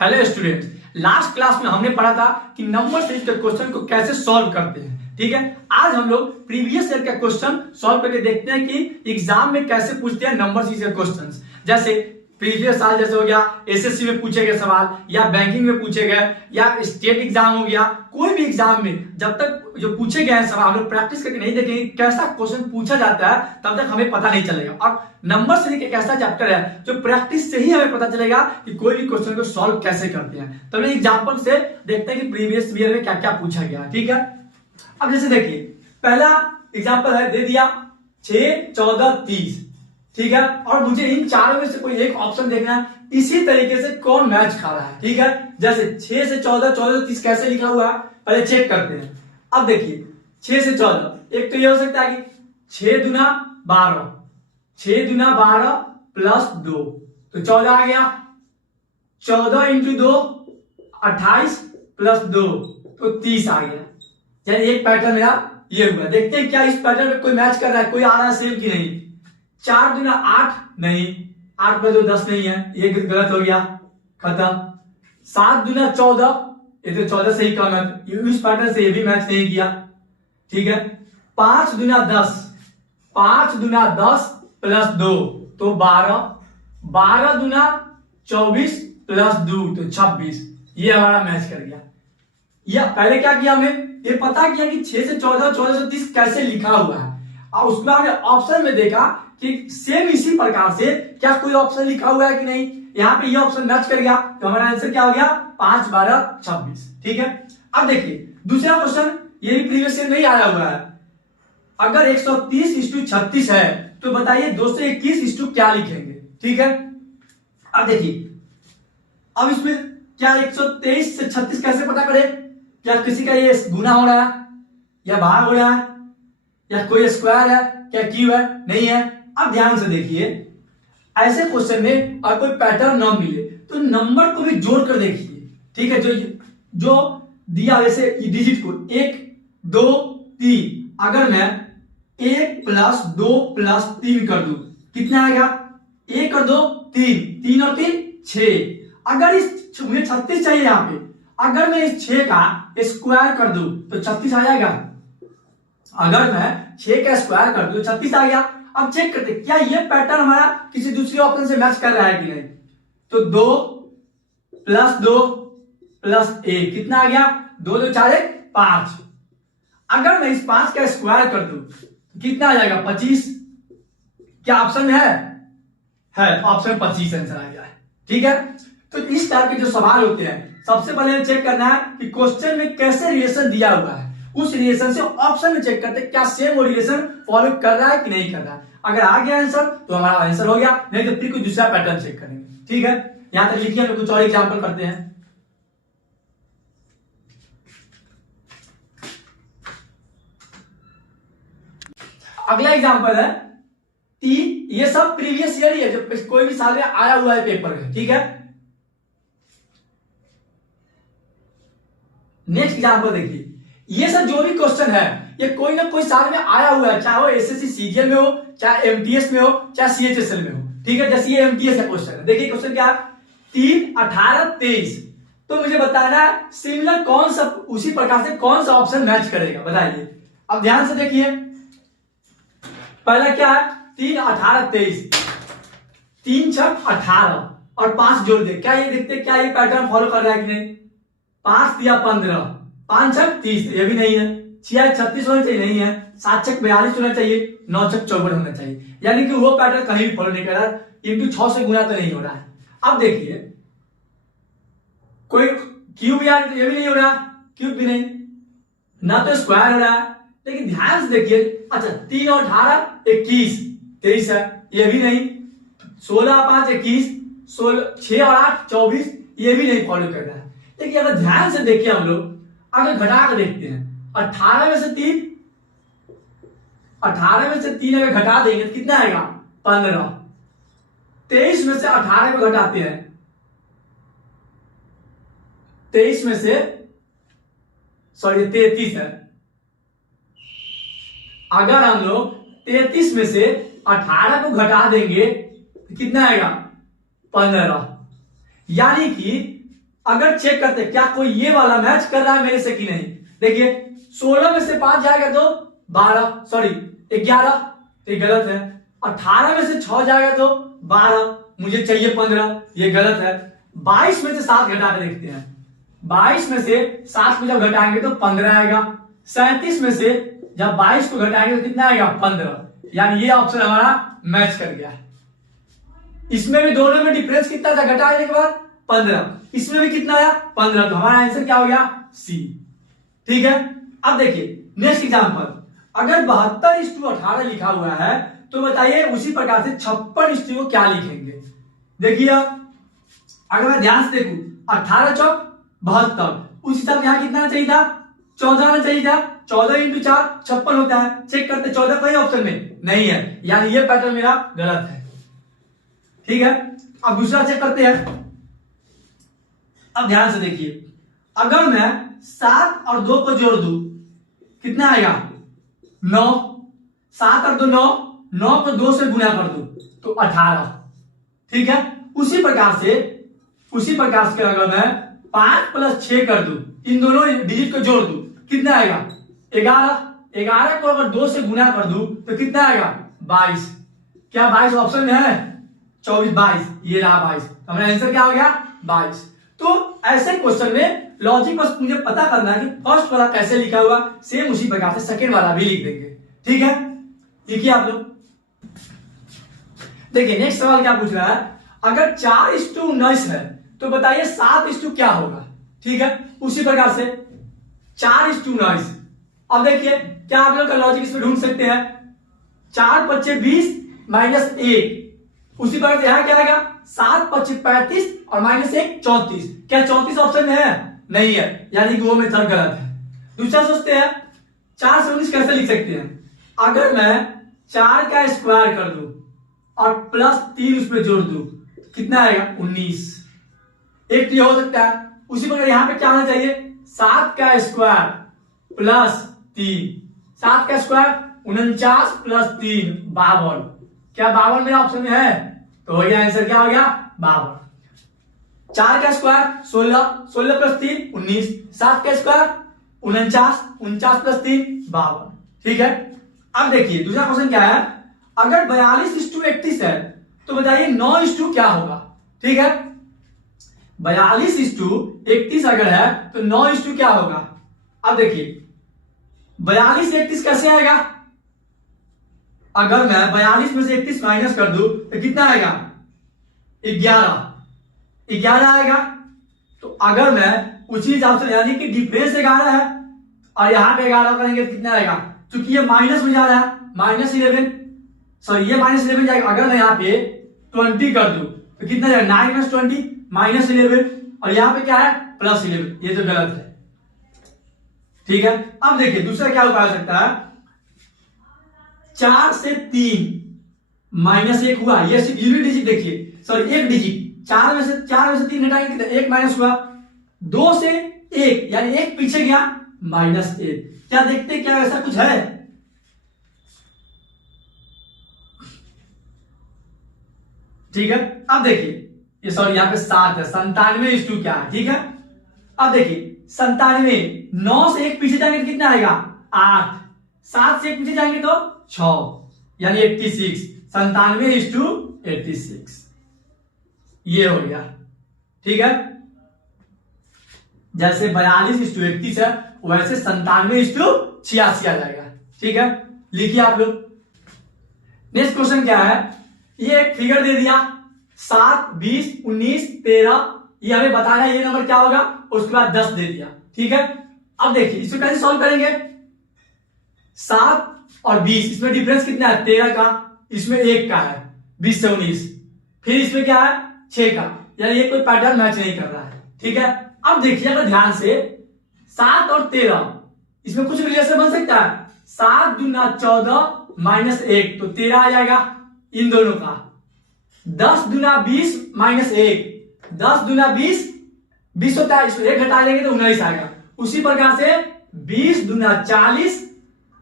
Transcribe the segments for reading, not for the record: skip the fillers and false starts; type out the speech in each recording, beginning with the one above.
Hello students, last class में हमने पढ़ा था कि नंबर सीरीज के क्वेश्चन को कैसे सॉल्व करते हैं। ठीक है, आज हम लोग प्रीवियस ईयर का क्वेश्चन सॉल्व करके देखते हैं कि एग्जाम में कैसे पूछते हैं नंबर सीरीज के क्वेश्चंस। जैसे प्रीवियस साल जैसे हो गया एसएससी में पूछे गए सवाल, या बैंकिंग में पूछे गए, या स्टेट एग्जाम हो गया, कोई भी एग्जाम में जब तक जो पूछे गए हैं सवाल हम लोग प्रैक्टिस करके नहीं देखेंगे कैसा क्वेश्चन पूछा जाता है तब तक हमें पता नहीं चलेगा। और नंबर सीरीज एक ऐसा चैप्टर है जो प्रैक्टिस से ही हमें पता चलेगा कि कोई भी क्वेश्चन को सॉल्व कैसे करते हैं। तो हम एग्जाम्पल से देखते हैं कि प्रीवियस ईयर में क्या क्या पूछा गया। ठीक है, अब जैसे देखिए पहला एग्जाम्पल है, दे दिया 6, 14, 30। ठीक है, और मुझे इन चारों में से कोई एक ऑप्शन देखना है, इसी तरीके से कौन मैच खा रहा है। ठीक है, जैसे 6 से 14, 14 से 30 कैसे लिखा हुआ है पहले चेक करते हैं। अब देखिए 6 से 14, एक तो ये हो सकता है कि 6 दूना 12, 6 दूना 12 प्लस 2 तो 14 आ गया। 14 इंटू 2 28 प्लस 2 तो 30 आ गया। यानी एक पैटर्न मेरा ये हुआ। देखते हैं क्या इस पैटर्न में कोई मैच कर रहा है, कोई आ रहा है सेम की नहीं। 4 दूना 8 नहीं, 8 प्लस 2 10 नहीं है, ये गलत हो गया, खत्म। 7 दूना 14, ये तो 14 से ही कम है, इस पैटर्न से ये भी मैच नहीं किया। ठीक है, 5 दूना 10, 5 दूना 10 प्लस 2 तो 12, 12 दूना 24 प्लस 2 तो 26, ये हमारा मैच कर गया। या पहले क्या किया हमने, ये पता किया कि 6 से 14, 14 से 30 कैसे लिखा हुआ है, और उसमें हमने ऑप्शन में देखा कि सेम इसी प्रकार से क्या कोई ऑप्शन लिखा हुआ है कि नहीं। यहाँ पे ये ऑप्शन मैच कर गया तो हमारा आंसर क्या हो गया, 5, 12, 26। ठीक है, अब देखिए दूसरा क्वेश्चन, ये भी प्रीवियस ईयर नहीं आया हुआ है। अगर 130:36 है तो बताइए 221 क्या लिखेंगे। ठीक है, अब देखिए, अब इसमें क्या 123 से 36 कैसे पता करें, क्या किसी का ये गुना हो रहा है या भाग हो रहा है या कोई स्क्वायर है, क्या क्यूब है, नहीं है। अब ध्यान से देखिए, ऐसे क्वेश्चन में अगर कोई पैटर्न ना मिले तो नंबर को भी जोड़ कर देखिए। ठीक है, जो दिया वैसे डिजिट को 1, 2, 3, अगर मैं 1 प्लस 2 प्लस 3 कर दूं कितना आएगा, 1 और 2 3, 3 और 3 6। अगर इस मुझे 36 चाहिए, यहां पे अगर मैं इस 6 का स्क्वायर कर दूं तो 36 आ जाएगा। अगर मैं 6 का स्क्वायर कर दूं 36 आ गया। अब चेक करते क्या ये पैटर्न हमारा किसी दूसरे ऑप्शन से मैच कर रहा है कि नहीं। तो 2 प्लस 2 प्लस 1 कितना आ गया, 2 2 4 1 5। अगर मैं इस 5 का स्क्वायर कर दूं तो कितना आ जाएगा, 25। क्या ऑप्शन में है ऑप्शन 25 आंसर आ गया है। ठीक है, तो इस टाइप के जो सवाल होते हैं सबसे पहले चेक करना है कि क्वेश्चन में कैसे रिलेशन दिया हुआ है, उस रिलेशन से ऑप्शन में चेक करते हैं क्या सेम वो रिलेशन फॉलो कर रहा है कि नहीं कर रहा है। अगर आ गया आंसर तो हमारा आंसर हो गया, नहीं तो फिर कोई दूसरा पैटर्न चेक करेंगे। ठीक है, यहां तक लिखिए, हम कुछ और एग्जांपल करते हैं। अगला एग्जांपल है 3, ये सब प्रीवियस ईयर ही है, जो कोई भी साल में आया हुआ है पेपर में। ठीक है, नेक्स्ट एग्जांपल देखिए, ये सब जो भी क्वेश्चन है ये कोई ना कोई साल में आया हुआ है, चाहे वो एसएससी सीजीएल में हो, चाहे एमटीएस में हो, चाहे सीएचएसएल में हो। ठीक है, जैसे ये एमटीएस का क्वेश्चन है, देखिए क्वेश्चन क्या है, 3, 18, 23। तो मुझे बताना है सिमिलर कौन सा, उसी प्रकार से कौन सा ऑप्शन मैच करेगा, बताइए। अब ध्यान से देखिए, पहला क्या है, 3, 18, 23, 3 6 18 और 5 जोड़ दे, क्या ये देखते क्या ये पैटर्न फॉलो कर रहा है कि नहीं। 5 दिया 15, 5 6 30, ये भी नहीं है। 6 36 होना चाहिए, नहीं है। 7 6 42 होना चाहिए, 9 6 54 होना चाहिए, यानी कि वो पैटर्न कहीं भी फॉलो नहीं कर रहा है। इंटू 6 से गुना तो नहीं हो रहा है। अब देखिए कोई क्यूब, यार ये भी नहीं हो रहा, क्यूब भी नहीं, ना तो स्क्वायर हो रहा है। लेकिन ध्यान से देखिए, अच्छा 3 और 18 21 23 है, ये भी नहीं। 16 5 21, 6 और 8 24, ये भी नहीं फॉलो कर रहा है। लेकिन अगर ध्यान से देखिए हम लोग अगर घटा कर देखते हैं, 18 में से 3, 18 में से 3 अगर घटा देंगे तो कितना आएगा, 15। 23 में से 18 को घटाते हैं, 23 में से 33 है। अगर हम लोग 33 में से 18 को घटा देंगे तो कितना आएगा, 15। यानी कि अगर चेक करते क्या कोई ये वाला मैच कर रहा है मेरे से कि नहीं, देखिए 16 में से 5 जाएगा तो 12, सॉरी 11, तो ये गलत है। 18 में से 6 जाएगा तो 12, मुझे चाहिए 15, ये गलत है। 22 में से 7 घटा के देखते हैं, 22 में से 7 को जब घटाएंगे तो 15 आएगा। 37 में से जब 22 को घटाएंगे तो कितना आएगा 15, यानी ये ऑप्शन हमारा मैच कर गया। इसमें भी दोनों में डिफरेंस कितना था घटाने के बाद 15, इसमें भी कितना आया 15, तो हमारा आंसर क्या हो गया सी। ठीक है, अब देखिए नेक्स्ट एग्जांपल, अगर 72:18 लिखा हुआ है तो बताइए उसी प्रकार से 56 को क्या लिखेंगे। देखिए अगर मैं ध्यान से देखूं 18 चौक 72, उस हिसाब से यहां कितना चाहिए था 14 आना चाहिए था। 14 × 4 56 होता है। चेक करते 14 कोई ऑप्शन में नहीं है, यानी ये पैटर्न मेरा गलत है। ठीक है, अब दूसरा चेक करते हैं। अब ध्यान से देखिए, अगर मैं 7 और 2 को जोड़ दूं कितना आएगा 9, 7 और 2 9, 9 को 2 से गुना कर दूं तो 18। ठीक है, उसी प्रकार से अगर मैं 5 + 6 कर दूं, इन दोनों डिजिट को जोड़ दूं कितना आएगा 11, 11 को अगर 2 से गुना कर दूं तो कितना आएगा 22। क्या 22 ऑप्शन में है 24 22, ये रहा 22, हमारा आंसर क्या हो गया 22। तो ऐसे क्वेश्चन में लॉजिक बस मुझे पता करना है कि फर्स्ट वाला कैसे लिखा हुआ, सेम उसी प्रकार से सेकंड वाला भी लिख देंगे। ठीक है, लिखिए आप लोग। देखिए नेक्स्ट सवाल क्या पूछ रहा है, अगर 4:19 है तो बताइए 7 क्या होगा। ठीक है, उसी प्रकार से 4:19। अब देखिए क्या आप लोग का लॉजिक इसमें ढूंढ सकते हैं, 4 × 5 = 20 - 1, उसी प्रकार से यहां क्या आएगा 7 × 5 = 35 और -1 34। क्या 34 ऑप्शन में है नहीं है, यानी कि वो मेथड गलत है। दूसरा सोचते हैं 4 से 19 कैसे लिख सकते हैं, अगर मैं 4 का स्क्वायर कर दूं और +3 उसमें जोड़ दूं कितना आएगा 19। एक तो ये हो सकता है, उसी प्रकार यहां पे क्या होना चाहिए 7 का स्क्वायर +3, 7 का स्क्वायर 49 + 3 52। क्या 52 मेरा ऑप्शन में है, तो हो गया आंसर क्या हो गया 52। 4 का स्क्वायर 16, 16 + 3 19, 7 का स्क्वायर 49, 49 + 3 52। ठीक है, अब देखिए दूसरा क्वेश्चन क्या है, अगर 42:31 है तो बताइए 9 क्या होगा। ठीक है, 42:31 अगर है तो 9 क्या होगा। अब देखिए 42 से 31 कैसे आएगा, अगर मैं 42 में से 31 माइनस कर दूं तो कितना आएगा 11 आएगा। तो अगर मैं उसी हिसाब से, यानी कि डिफरेंस 11 है और यहां पे 11 करेंगे तो कितना आएगा, क्योंकि ये माइनस में जा रहा है -11, सॉरी ये -11 जाएगा। अगर मैं यहाँ पे 20 कर दूं तो कितना जाएगा 9 - 20 -11, और यहाँ पे क्या है +11, ये तो गलत है। ठीक है, अब देखिए दूसरा क्या उपाय हो सकता है, 4 से 3 -1 हुआ, ये सिर्फ यूनिट डिजिट देखिए, सॉरी एक डिजिट, 4 में से 3 घटाएंगे कितना 1 माइनस हुआ, 2 से 1 यानी 1 पीछे गया -1। क्या देखते क्या ऐसा कुछ है, ठीक है। अब देखिए ये सॉरी यहाँ पे 7 है, 97 क्या है। ठीक है, अब देखिए 97, 9 से 1 पीछे जाएंगे तो कितना आएगा 8, 7 से 1 पीछे जाएंगे तो 6 यानी 86, 97:86 ये हो गया। ठीक है, जैसे 42:31 है वैसे 97:86 आ जाएगा। ठीक है, लिखिए आप लोग। नेक्स्ट क्वेश्चन क्या है, ये एक फिगर दे दिया 7, 20, 19, 13, ये हमें बताना है ये नंबर क्या होगा, उसके बाद 10 दे दिया। ठीक है, अब देखिए इसको कैसे सॉल्व करेंगे, 7 और 20 इसमें डिफरेंस कितना है 13 का, इसमें 1 का है 20 से 19, फिर इसमें क्या है 6 का, यानी ये कोई पैटर्न मैच नहीं कर रहा है। ठीक है, अब देखिए अगर ध्यान से 7 और 13 इसमें कुछ रिलेशन बन सकता है, 7 दूना 14 -1 तो 13 आ जाएगा इन दोनों का, 10 दूना 20 -1, 10 दूना 20 20 होता है, इसमें 1 घटा लेंगे तो 19 आएगा। उसी प्रकार से 20 दूना 40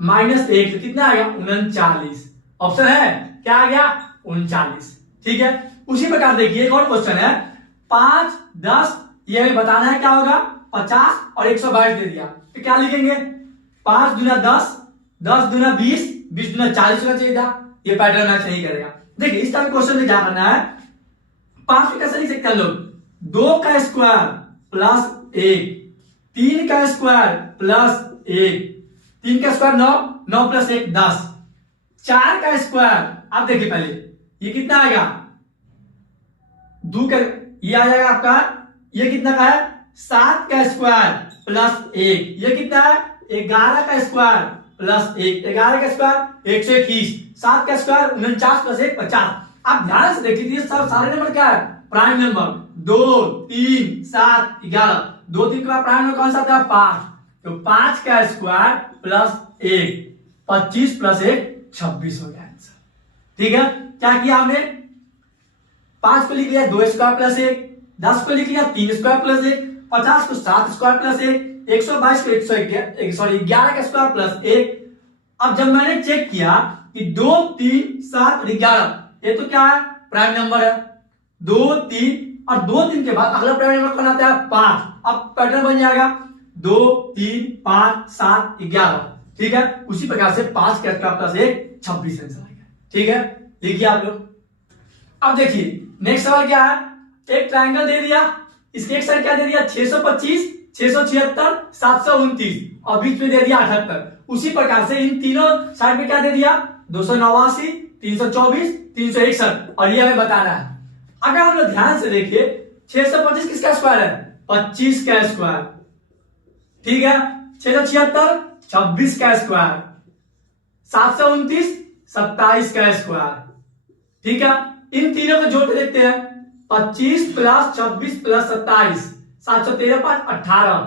-1 तो कितना आ गया 39, ऑप्शन है क्या आ गया 39। ठीक है, उसी प्रकार देखिए एक और क्वेश्चन है 5, 10, ये हमें बताना है क्या होगा, 50 और 122 दे दिया तो क्या लिखेंगे, 5 दूना 10, 10 दूना 20, 20 दूना 40 होना चाहिए था। ये पैटर्न मैच नहीं करेगा। देखिए इस टाइप क्वेश्चन में क्या करना है, 5 को कैसे लिख सकते हैं लोग, 2 का स्क्वायर प्लस 1, 3 का स्क्वायर प्लस 1, 3 का स्क्वायर 9, 9 प्लस 1 10, 4 का स्क्वायर, आप देखिए पहले ये कितना आएगा, 2 का ये आ जाएगा आपका, ये कितना का है, 7 का स्क्वायर प्लस 1, ये कितना है, 11 का स्क्वायर प्लस 1, 11 का स्क्वायर 121, 7 का स्क्वायर 49 प्लस 1 50। आप ध्यान से देख लीजिए सब सारे नंबर क्या है, प्राइम नंबर, 2 3 7 11, 2 3 के बाद प्राइम नंबर कौन सा था, 5, तो 5 का स्क्वायर प्लस 1 25 प्लस 1 26 हो गया आंसर। ठीक है, क्या किया हमने, 5 को लिख लिया 2 स्क्वायर प्लस 1, 10 को लिख लिया 3 स्क्वायर प्लस 1, 50 को 7 स्क्वायर प्लस 1, 122 को 11 का स्क्वायर प्लस 1। अब जब मैंने चेक किया कि 2 3 7 और 11 ये तो क्या है, प्राइम नंबर है, 2 3 और 2 3 के बाद अगला प्राइम नंबर कौन आता है, 5। अब पैटर्न बन जाएगा 2 3 5 7 11। ठीक है, उसी प्रकार से 5 का स्क्वायर प्लस 1 26 आंसर आएगा। ठीक है, लिखिए आप लोग। अब देखिए नेक्स्ट सवाल क्या है, एक ट्रायंगल दे दिया, इसके एक साइड क्या दे दिया, 625 676 729 और बीच में दे दिया 78। उसी प्रकार से इन तीनों साइड में क्या दे दिया, 289 324 361 और ये हमें बताना है। अगर हम लोग ध्यान से देखिए 625 किसका स्क्वायर है, 25 का स्क्वायर। ठीक है, 676 26 का स्क्वायर, 729 27 का स्क्वायर। ठीक है, इन तीनों को जोड़ के देखते हैं, 25 प्लस 26 प्लस 27 713 5 18,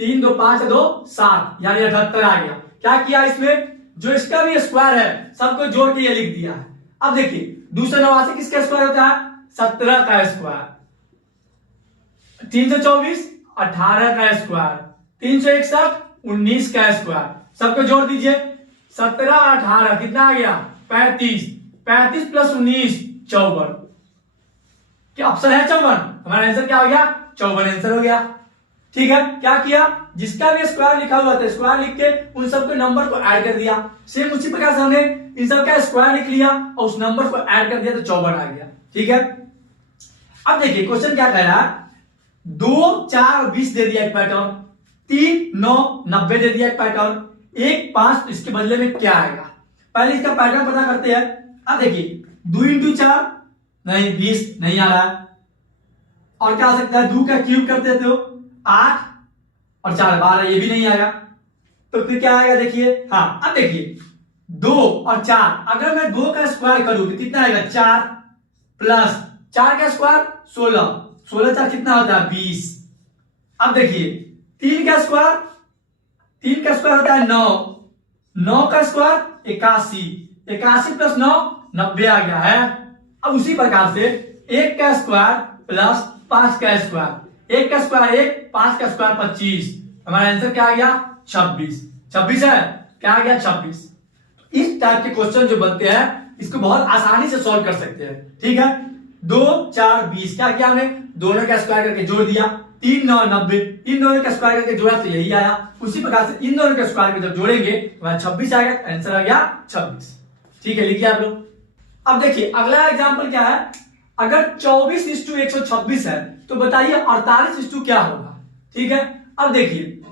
3 2 5 2 7 यानी 78 आ गया। क्या किया इसमें, जो इसका भी स्क्वायर है सबको जोड़ के ये लिख दिया है। अब देखिए 289 किसका स्क्वायर होता है, 17 का स्क्वायर, 324 18 का स्क्वायर, 361 19 का स्क्वायर, सबको जोड़ दीजिए, 17 और 18 कितना आ गया, 35, 35 प्लस 19 54। क्या ऑप्शन है 54, हमारा आंसर क्या हो गया, 54 आंसर हो गया। ठीक है, क्या किया, जिसका भी स्क्वायर लिखा हुआ था स्क्वायर लिख के उन सबके नंबर को ऐड कर दिया। सेम उसी प्रकार से हमने इन सब का स्क्वायर लिख लिया और उस नंबर को ऐड कर दिया तो 54 आ गया। ठीक है, अब देखिए क्वेश्चन क्या कह रहा है, 2 4 20 दे दिया एक पैटर्न, 3 9 90 दे दिया एक पैटर्न, 1 5 तो इसके बदले में क्या आएगा, पहले इसका पैटर्न पता करते हैं। अब देखिए 2 इंटू 4 नहीं 20 नहीं आ रहा है, और क्या आ सकता है, 2 का क्यूब कर देते हो 8 और 4 12, ये भी नहीं आएगा, तो फिर क्या आएगा देखिए। हाँ, अब देखिए 2 और 4, अगर मैं 2 का स्क्वायर करूं तो कितना आएगा, 4 प्लस 4 का स्क्वायर 16, 16 4 कितना होता है 20। अब देखिए 3 का स्क्वायर, 3 का स्क्वायर होता है 9, 9 का स्क्वायर 81, 81 प्लस 9 90 आ गया है। अब उसी प्रकार से 1 का स्क्वायर प्लस 5 का स्क्वायर, 1 का स्क्वायर 1, 5 का स्क्वायर 25, हमारा आंसर क्या आ गया 26। 26 है, क्या आ गया 26। इस टाइप के क्वेश्चन जो बनते हैं इसको बहुत आसानी से सॉल्व कर सकते हैं। ठीक है, 2 4 20 क्या किया हमने, दोनों का स्क्वायर करके जोड़ दिया, 3 9 90, इन दोनों का स्क्वायर करके जोड़ा तो यही आया। उसी प्रकार से इन दोनों के स्क्वायर में जब जोड़ेंगे तो 26 आएगा, आंसर आ गया 26। ठीक है, लिखिए आप लोग। अब देखिए अगला एग्जांपल क्या है, अगर 24:126 है तो बताइए 48 क्या होगा। ठीक है, अब देखिए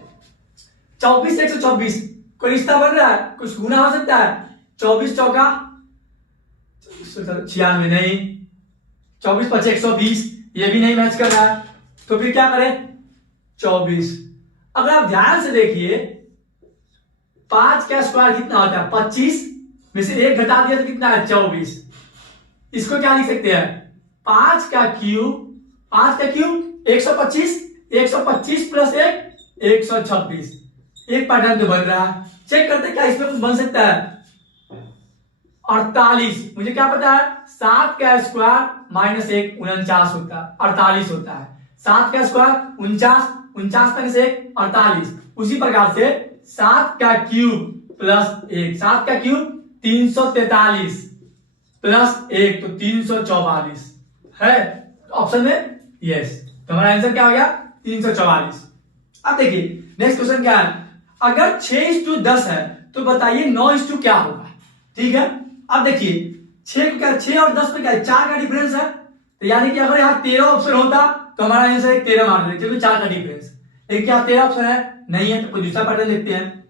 24 से 126 कोई रिश्ता बन रहा है, कुछ गुना हो सकता है, 24 चौका 96 नहीं, 24 5 120 ये भी नहीं मैच कर रहा है, तो फिर क्या करें 24। अगर आप ध्यान से देखिए 5 का स्क्वायर कितना होता है 25, में से 1 घटा दिया तो कितना है 24। इसको क्या लिख सकते हैं, 5 का क्यूब 125, 125 प्लस 1 126। एक पैटर्न तो बन रहा है, चेक करते क्या इसमें कुछ बन सकता है 48। मुझे क्या पता है 7 का स्क्वायर माइनस 1 49 होता है, 48 होता है। 7 का स्क्वायर 49, 49 माइनस 1 48। उसी प्रकार से 7 का क्यूब प्लस 1, 7 का क्यूब 343 प्लस 1 तो 344 है ऑप्शन में, यस। तो हमारा आंसर क्या हो गया 344। अब देखिए नेक्स्ट क्वेश्चन क्या है, अगर 6:10 है तो बताइए 9 क्या होगा। ठीक है, अब देखिए 6 क्या, 6 और 10 पे क्या है, 4 का डिफरेंस है, तो यानी कि अगर यहाँ 13 ऑप्शन होता तो हमारा आंसर 13 मार देते क्योंकि 4 का डिफरेंस। लेकिन क्या 13 ऑप्शन है, नहीं है, तो कोई दूसरा पैटर्न देखते हैं।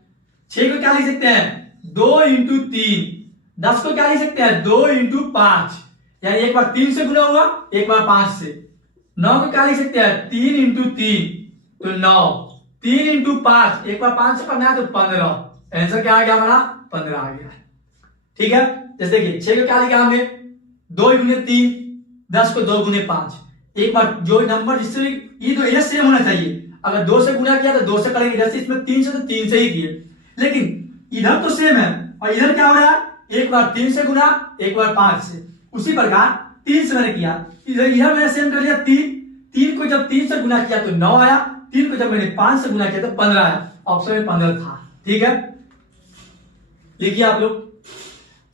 6 को क्या लिख सकते हैं, 2 इंटू 3। 10 को क्या लिख सकते हैं, 2 इंटू 5, यानी एक बार 3 से गुना हुआ, एक बार 5 से। 9 को क्या लिख सकते हैं, 3 इंटू 3 तो 9, 3 इंटू 5, एक बार 5 से करना है तो 15। आंसर क्या आ गया हमारा, 15 आ गया। ठीक है, जैसे देखिए 6 को क्या लिखा हमने, 2 गुने 3, 10 को 2 गुने 5। एक बार जो नंबर जिससे ये तो इधर सेम होना चाहिए, अगर 2 से गुना किया तो 2 से करेंगे, जैसे इसमें 3 से तो 3 से ही किए, लेकिन इधर तो सेम है और इधर क्या हो रहा है, एक बार 3 से गुना, एक बार 5 से। उसी प्रकार 3 से मैंने किया, इधर मैंने सेम कर लिया 3 को जब 3 से गुना किया तो 9 आया, 3 को जब मैंने 5 से गुना किया तो 15 आया। ऑप्शन में 15 था। ठीक है, लिखिए आप लोग।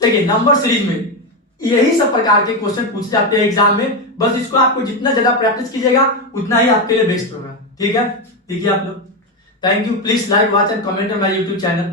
देखिए नंबर सीरीज में यही सब प्रकार के क्वेश्चन पूछे जाते हैं एग्जाम में, बस इसको आपको जितना ज्यादा प्रैक्टिस कीजिएगा उतना ही आपके लिए बेस्ट होगा। ठीक है, देखिए आप लोग। Thank you, please like, watch and comment on my YouTube channel.